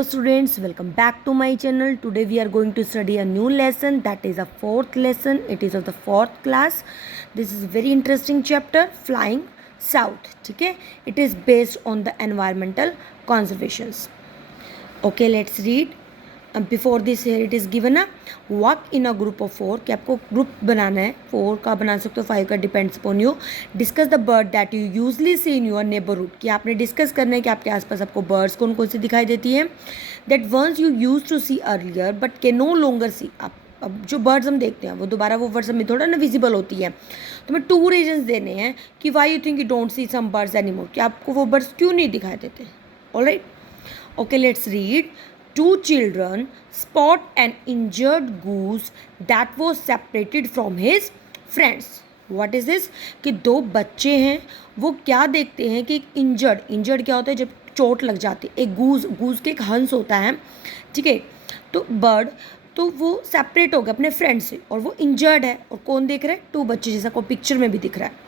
Students, welcome back to my channel. Today we are going to study a new lesson, that is a fourth lesson. It is of the fourth class. This is a very interesting chapter, flying south. Okay, it is based on the environmental conservations. Okay, let's read. Before this here it is given a walk in a group of 4 कि आपको group बनाना है, 4 का बना सकते हो, 5 का depends upon you. Discuss the bird that you usually see in your neighbourhood कि आपने डिस्कस करना है कि आपके आसपास आपको बर्ड्स कौन कौन सी दिखाई देती हैं. That ones you use to see earlier but can no longer see. अब जो बर्ड्स हम देखते हैं वो दोबारा वो वर्ड्स में थोड़ा ना विजिबल होती है. तो मैं 2 रीजन्स देने हैं कि why you think you don't see some birds anymore, कि आपको वो बर्ड्स क्यों नहीं दिखाई देते. Alright, okay, let's read. 2 children spot an injured goose that was separated from his friends. What is this? कि 2 बच्चे हैं, वो क्या देखते हैं कि एक इंजर्ड क्या होता है जब चोट लग जाती है. एक गूज के एक हंस होता है, ठीक है, तो बर्ड, तो वो सेपरेट हो गया अपने फ्रेंड से और वो इंजर्ड है. और कौन देख रहा है? 2 बच्चे, जैसा को पिक्चर में भी दिख रहा है.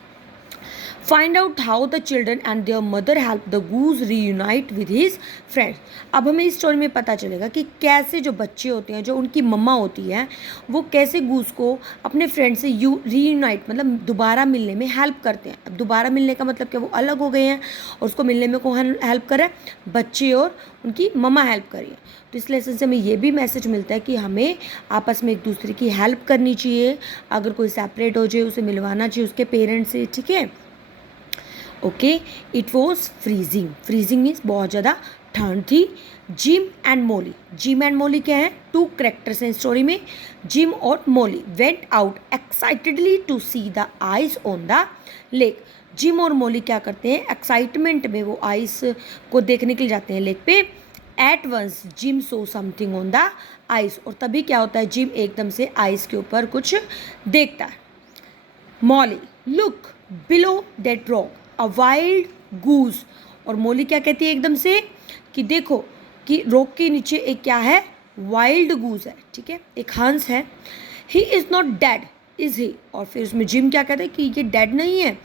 Find out how the children and there mother help the goose reunite with his friends. अब हमें इस स्टोरी में पता चलेगा कि कैसे जो बच्चे होते हैं, जो उनकी मम्मा होती है, वो कैसे गूज को अपने फ्रेंड से रीयूनाइट मतलब दोबारा मिलने में हेल्प करते हैं. अब दोबारा मिलने का मतलब क्या, वो अलग हो गए हैं और उसको मिलने में कौन हेल्प करे? बच्चे और उनकी मम्मा हेल्प करिए. तो इस लेसन से हमें ये भी मैसेज मिलता है कि हमें आपस में एक दूसरे की हेल्प करनी चाहिए. अगर कोई सेपरेट हो जाए उसे मिलवाना चाहिए उसके पेरेंट्स से, ठीक है. Okay, it was freezing means बहुत ज़्यादा ठंड थी. जिम एंड मोली क्या है? 2 कैरेक्टर्स हैं स्टोरी में, जिम और Molly. Went out excitedly to see the ice on the lake. Jim और मोली क्या करते हैं? एक्साइटमेंट में वो आइस को देखने के लिए जाते हैं लेक पे. At once Jim saw something on the ice, और तभी क्या होता है? जिम एकदम से आइस के ऊपर कुछ देखता है. Molly, look below that rock a wild goose. और मोली क्या कहती है एकदम से कि देखो कि रॉक के नीचे एक क्या है? वाइल्ड गूज है, ठीक है, एक हंस है. He is not dead is he. और फिर उसमें जिम क्या कहता है कि ये डेड नहीं है.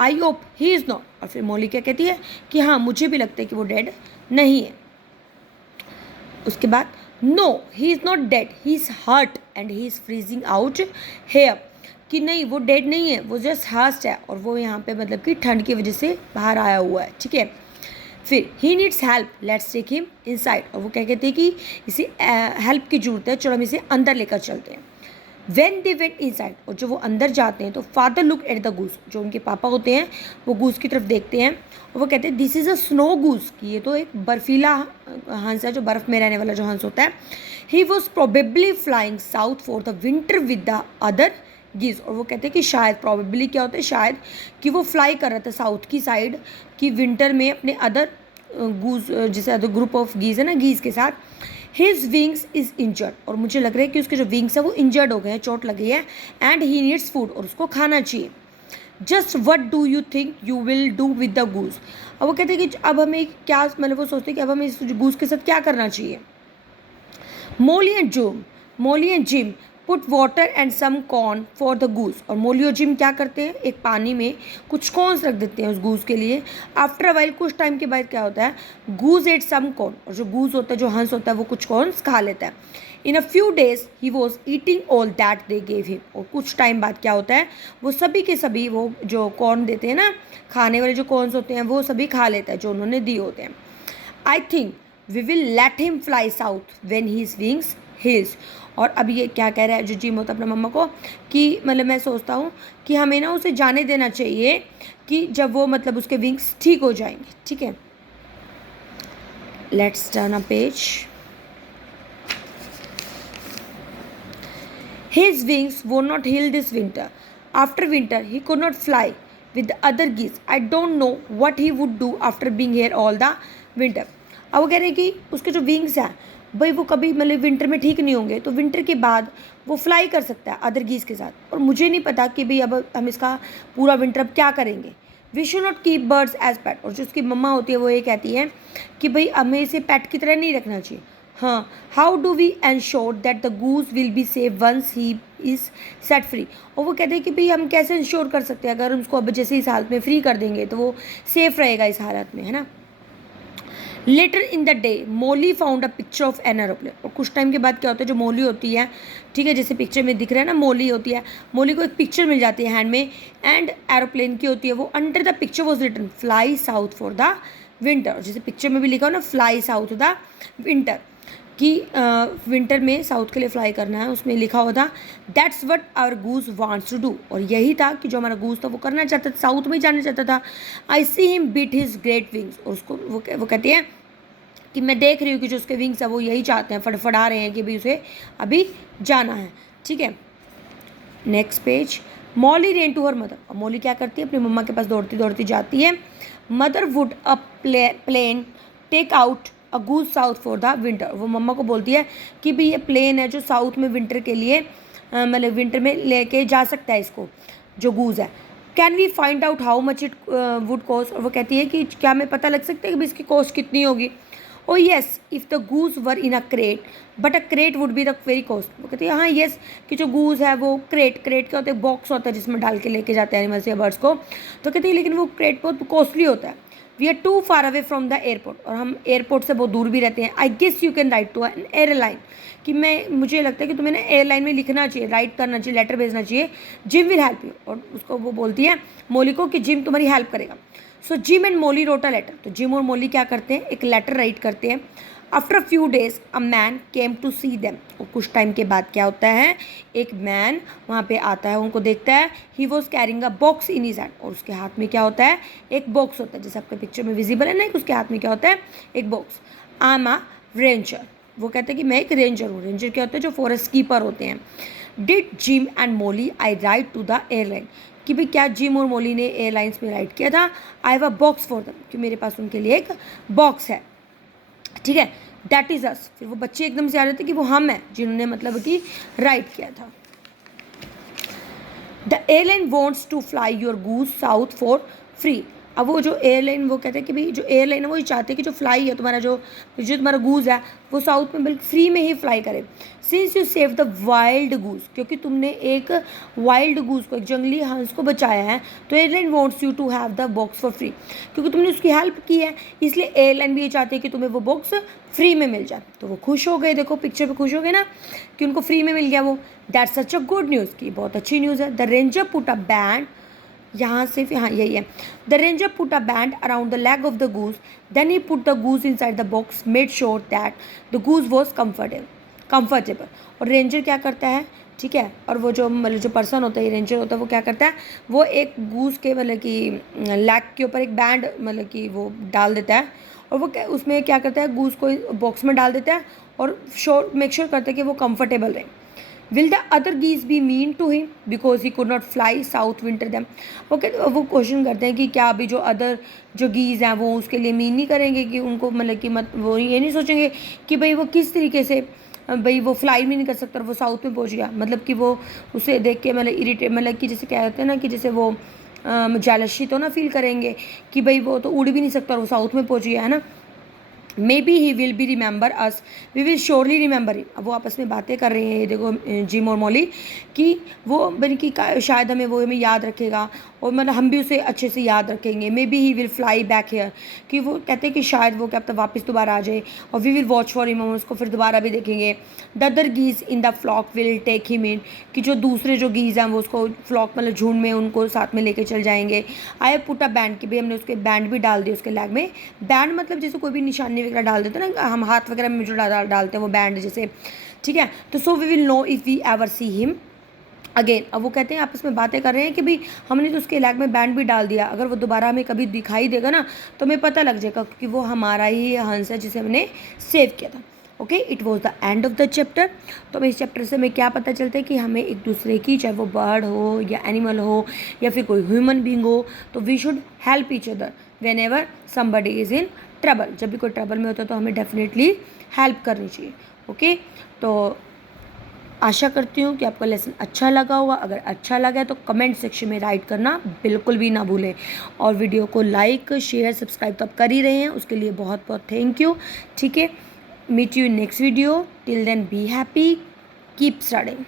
I hope he is not. और फिर मोली क्या कहती है कि हाँ मुझे भी लगता है कि वो डेड नहीं है. उसके बाद no he is not dead, he is hurt and he is freezing out here. कि नहीं वो डेड नहीं है, वो जस्ट हर्स्ट है और वो यहाँ पे मतलब कि ठंड की वजह से बाहर आया हुआ है, ठीक है. फिर he needs help, let's take him inside. और वो क्या कहते हैं कि इसे हेल्प की ज़रूरत है, चलो हम इसे अंदर लेकर चलते हैं. वेन दे वेंट इनसाइड, और जो वो अंदर जाते हैं तो father look at the goose. जो उनके पापा होते हैं वो गूस की तरफ देखते हैं और वो कहते हैं this is a snow goose, कि ये तो एक बर्फीला हंस है, जो बर्फ़ में रहने वाला जो हंस होता है. He was probably flying south for the winter with the other geese. और वो कहते हैं कि शायद, प्रॉबेबली क्या होता है? शायद, कि वो फ्लाई कर रहा था साउथ की साइड कि विंटर में अपने अदर गूज, जैसे अदर ग्रुप ऑफ गीज है ना, गीज के साथ. हिज विंग्स इज इंजर्ड, और मुझे लग रहा है कि उसके जो विंग्स है वो इंजर्ड हो गए हैं, चोट लगी है. एंड ही नीड्स फूड, और उसको खाना चाहिए. Just what do you think you will do with the goose. अब वो कहते हैं कि अब हमें क्या, मतलब वो सोचते हैं कि अब हमें इस गूज के साथ क्या करना चाहिए. Molly and Jim put water and some corn for the goose. और मोली और जिम क्या करते हैं? एक पानी में कुछ कॉर्न्स रख देते हैं उस गूज के लिए. आफ्टर अ वाइल, कुछ टाइम के बाद क्या होता है? गूज एट सम कॉर्न, और जो गूज होता है, जो हंस होता है, वो कुछ कॉर्न्स खा लेता है. In a few days he was eating all that they gave him. और कुछ टाइम बाद क्या होता है? वो सभी के सभी वो जो कॉर्न देते हैं ना, खाने वाले जो कॉर्न्स होते हैं, वो सभी खा लेता है जो उन्होंने दिए होते हैं. I think we will let him fly south when his wings heals. और अब ये क्या कह रहा है जो जिम होता है अपने मम्मा को, कि मतलब मैं सोचता हूँ कि हमें ना उसे जाने देना चाहिए कि जब वो मतलब उसके विंग्स ठीक हो जाएंगे, ठीक है. Let's turn a page. His wings would not heal this winter. After winter he could not fly with the other geese. I don't know what he would do after being here all the winter. अब वो कह रहे हैं कि उसके जो wings हैं भाई वो कभी मतलब विंटर में ठीक नहीं होंगे, तो विंटर के बाद वो फ्लाई कर सकता है अदर गीज के साथ. और मुझे नहीं पता कि भाई अब हम इसका पूरा विंटर अब क्या करेंगे. We should not keep birds as pet. और जो उसकी मम्मा होती है वो ये कहती है कि भाई हमें इसे पेट की तरह नहीं रखना चाहिए. हाँ, how do we ensure that the goose will be safe once he is set free. और वो कहते हैं कि भाई हम कैसे इंश्योर कर सकते हैं, अगर हम उसको अब जैसे इस हालत में फ्री कर देंगे तो वो सेफ़ रहेगा इस हालत में, है ना. Later in the day Molly found a picture of an aeroplane. और कुछ टाइम के बाद क्या होता है, जो मोली होती है, ठीक है, जैसे पिक्चर में दिख रहा है ना, मोली होती है, मोली को एक पिक्चर मिल जाती है हैंड में, एंड एरोप्लेन की होती है वो। Under the picture was written fly south for the winter. जैसे पिक्चर में भी लिखा हो ना, फ्लाई साउथ द विंटर, कि विंटर में साउथ के लिए फ्लाई करना है, उसमें लिखा हुआ था that's what our goose wants to do. और यही था कि जो हमारा गूस था वो करना चाहता था, साउथ में जाना चाहता था। I see him beat his great wings. और उसको वो कहती है कि मैं देख रही हूँ कि जो उसके विंग्स है वो यही चाहते हैं, फड़फड़ा रहे हैं कि भाई उसे अभी जाना है, ठीक है। Next page, Molly ran to her mother. और मॉली क्या करती है, अपनी मम्मा के पास दौड़ती दौड़ती जाती है। Mother would a plane take out a goose south for the winter. वो मम्मा को बोलती है कि भाई ये प्लेन है जो साउथ में विंटर के लिए मतलब विंटर में लेके जा सकता है इसको, जो गूज है। Can we find out how much it would cost. और वो कहती है कि क्या हमें पता लग सकता है कि इसकी कॉस्ट कितनी होगी। Oh yes if the goose were in a crate but a crate would be the very cost. वो कहती है हाँ येस, कि जो गूज है वो क्रेट क्या होता है, बॉक्स होता है जिसमें डाल के लेके जाते हैं एनिमल्स या बर्ड्स को। तो कहती है लेकिन वो क्रेट बहुत कॉस्टली होता है। We are too far away from the airport. और हम एयरपोर्ट से बहुत दूर भी रहते हैं। I guess you can write to an airline, कि मुझे लगता है कि तुम्हें ना एयरलाइन में लिखना चाहिए, राइट करना चाहिए, लेटर भेजना चाहिए। Gym will help you. और उसको वो बोलती है मोली को कि जिम तुम्हारी हेल्प करेगा। So Jim and Molly wrote a letter. तो जिम और मोली क्या करते हैं, एक लेटर राइट करते हैं। After a few days a man came to see them. और कुछ टाइम के बाद क्या होता है, एक मैन वहाँ पे आता है, उनको देखता है। He was carrying a box in his hand. और उसके हाथ में क्या होता है, एक बॉक्स होता है, जैसे आपके पिक्चर में विजिबल है ना, उसके हाथ में क्या होता है, एक box. I am a ranger. वो कहते हैं कि मैं एक रेंजर हूँ। रेंजर क्या होता है, जो फॉरेस्ट कीपर होते हैं। Did Jim and Molly I write to the airline. कि भाई क्या जिम और मोली ने एयरलाइंस में राइट किया था। I have a box for them, कि मेरे पास उनके लिए एक बॉक्स है, ठीक है। दैट इज अस। फिर वो बच्चे एकदम से आ रहे थे कि वो हम हैं जिन्होंने मतलब कि राइट किया था। The airline wants to fly your goose south for free. अब वो जो एयरलाइन, वो कहते हैं कि भाई जो एयरलाइन है वो ये चाहते हैं कि जो फ्लाई है तुम्हारा, जो तुम्हारा गूज है वो साउथ में बिल्कुल फ्री में ही फ्लाई करे। Since you save the wild goose, क्योंकि तुमने एक वाइल्ड गूज को, एक जंगली हंस को बचाया है, तो airline wants you to have the box for free. क्योंकि तुमने उसकी हेल्प की है, इसलिए एयरलाइन भी ये चाहती है कि तुम्हें वो बॉक्स फ्री में मिल जाए। तो वो खुश हो गए, देखो पिक्चर पे खुश हो गए ना कि उनको फ्री में मिल गया वो। That's such a good news, की बहुत अच्छी न्यूज़ है। The ranger put a band, यहाँ से हाँ यही है। The ranger put a band around the leg of the goose, then he put the goose inside the box, made sure that the goose was comfortable. और ranger क्या करता है, ठीक है, और वो जो मतलब जो पर्सन होता है, रेंजर होता है, वो क्या करता है, वो एक गूज के मतलब कि लेग के ऊपर एक बैंड मतलब कि वो डाल देता है। और वो उसमें क्या करता है, गूज को बॉक्स में डाल देता है और मेक श्योर करता है कि वो कंफर्टेबल रहे। Will the other geese be mean to him because he could not fly south winter them. वो क्वेश्चन करते हैं कि क्या अभी जो अदर जो गीज हैं वो उसके लिए मीन नहीं करेंगे, कि उनको मतलब कि वो ये नहीं सोचेंगे कि भाई वो किस तरीके से भाई वो फ्लाई भी नहीं कर सकता और वो साउथ में पहुंच गया, मतलब कि वो उसे देख के मतलब इरिटेट, मतलब कि जैसे क्या कहते हैं ना कि जैसे वो जेलसी तो ना फील करेंगे कि भाई वो तो उड़ भी नहीं सकता और वो साउथ में पहुंच गया है ना। Maybe he will be remember us, we will surely remember him. अब वो आपस में बातें कर रहे हैं, देखो जिम और मॉली, कि वो बल्कि शायद हमें याद रखेगा और मतलब हम भी उसे अच्छे से याद रखेंगे। Maybe he will fly back here, कि वो कहते हैं कि शायद वो क्या पता वापस दोबारा आ जाए। और we will watch for him, हम उसको फिर दोबारा भी देखेंगे। The other geese in the flock will take him in, कि जो दूसरे जो गीज हैं वो उसको फ्लॉक मतलब झुंड में उनको साथ में लेके चल जाएंगे। I have put a band, कि भाई हमने उसके बैंड भी डाल दिए उसके लेग में। बैंड मतलब जैसे कोई भी निशानी वगैरह डाल देते हैं ना, हम हाथ वगैरह में जो डालते हैं वो बैंड जैसे, ठीक है। तो so we will know if we ever see him again. अब वो कहते हैं आपस में बातें कर रहे हैं कि भाई हमने तो उसके लेग में बैंड भी डाल दिया, अगर वो दोबारा हमें कभी दिखाई देगा ना तो हमें पता लग जाएगा कि वो हमारा ही हंस है जिसे हमने सेव किया था। Okay, it was the end of the chapter. तो हमें इस चैप्टर से हमें क्या पता चलता है कि हमें एक दूसरे की, चाहे वो बर्ड हो या एनिमल हो या फिर कोई ह्यूमन बींग हो, तो we should help each other whenever somebody is in trouble. जब भी कोई ट्रबल में होता है तो हमें डेफिनेटली हेल्प करनी चाहिए। ओके, तो आशा करती हूँ कि आपका लेसन अच्छा लगा होगा। अगर अच्छा लगा है तो कमेंट सेक्शन में राइट करना बिल्कुल भी ना भूलें। और वीडियो को लाइक शेयर सब्सक्राइब तो आप कर ही रहे हैं, उसके लिए बहुत बहुत थैंक यू। ठीक है, meet you in next video, till then be happy, keep studying.